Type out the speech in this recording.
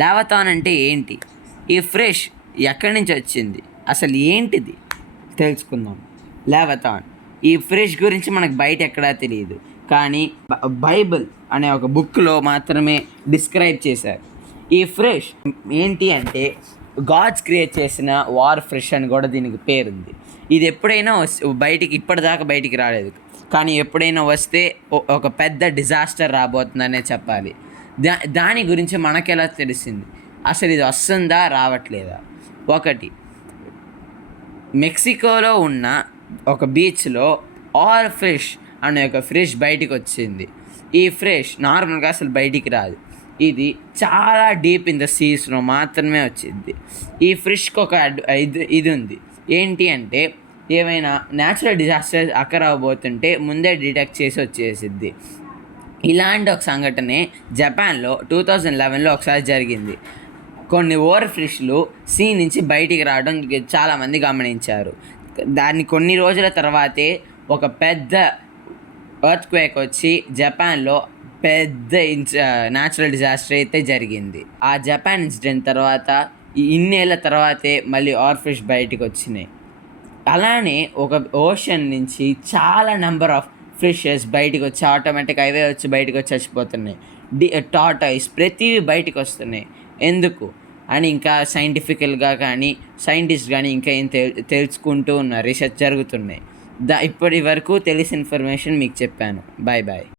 లావథాన్ అంటే ఏంటి? ఈ ఫ్రెష్ ఎక్కడి నుంచి వచ్చింది? అసలు ఏంటిది తెలుసుకుందాం. లావథాన్ ఈ ఫ్రెష్ గురించి మనకు బయట ఎక్కడా తెలియదు, కానీ బైబిల్ అనే ఒక బుక్లో మాత్రమే డిస్క్రైబ్ చేశారు. ఈ ఫ్రెష్ ఏంటి అంటే గాడ్స్ క్రియేట్ చేసిన వార్ ఫ్రెష్ అని కూడా దీనికి పేరుంది. ఇది ఎప్పుడైనా బయటికి ఇప్పటిదాకా బయటికి రాలేదు, కానీ ఎప్పుడైనా వస్తే ఒక పెద్ద డిజాస్టర్ రాబోతుందనే చెప్పాలి. దాని గురించి మనకెలా తెలిసింది? అసలు ఇది వస్తుందా రావట్లేదా? ఒకటి, మెక్సికోలో ఉన్న ఒక బీచ్లో ఆర్ ఫిష్ అనే ఒక ఫిష్ బయటికి వచ్చింది. ఈ ఫిష్ నార్మల్గా అసలు బయటికి రాదు. ఇది చాలా డీప్ ఇన్ ద సీస్లో మాత్రమే వచ్చింది. ఈ ఫిష్కి ఒక ఇది ఉంది. ఏంటి అంటే ఏమైనా న్యాచురల్ డిజాస్టర్ అక్కర్ అవ్వబోతుంటే ముందే డిటెక్ట్ చేసి వచ్చేసిద్ది. ఇలాంటి ఒక సంఘటనే జపాన్లో 2011లో ఒకసారి జరిగింది. కొన్ని ఓవర్ ఫిష్లు సీ నుంచి బయటికి రావడం చాలామంది గమనించారు. దాన్ని కొన్ని రోజుల తర్వాతే ఒక పెద్ద ఎర్త్క్వేక్ వచ్చి జపాన్లో పెద్ద న్యాచురల్ డిజాస్టర్ అయితే జరిగింది. ఆ జపాన్ ఇన్సిడెంట్ తర్వాత ఇన్నేళ్ళ తర్వాతే మళ్ళీ ఓవర్ ఫిష్ బయటికి వచ్చినాయి. అలానే ఒక ఓషన్ నుంచి చాలా నెంబర్ ఆఫ్ ఫిషెస్ బయటికి వచ్చి ఆటోమేటిక్ అవే వచ్చి బయటకు వచ్చి చచ్చిపోతున్నాయి. టార్టాయిస్ ప్రతివి బయటికి వస్తున్నాయి. ఎందుకు అని ఇంకా సైంటిఫికల్గా కానీ సైంటిస్ట్ కానీ ఇంకా ఏం తెలుసుకుంటూ ఉన్నారు. రీసెర్చ్ జరుగుతున్నాయి. ఇప్పటి వరకు తెలిసిన ఇన్ఫర్మేషన్ మీకు చెప్పాను. Bye bye.